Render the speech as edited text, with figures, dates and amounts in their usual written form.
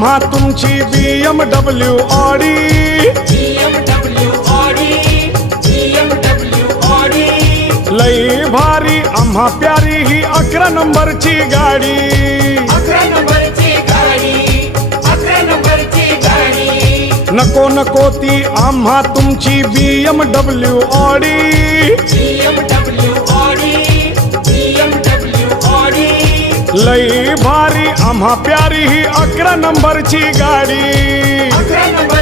आम्हा तुमची BMW Audi, लई भारी आम्हा प्यारी ही 11 नंबरची गाडी, 11 नंबरची गाडी, 11 नंबरची गाडी. नको नको ती आम्हा तुमची BMW ऑडी, लई भारी आम्हा प्यारी ही 11 नंबरची गाडी. 11 नंबर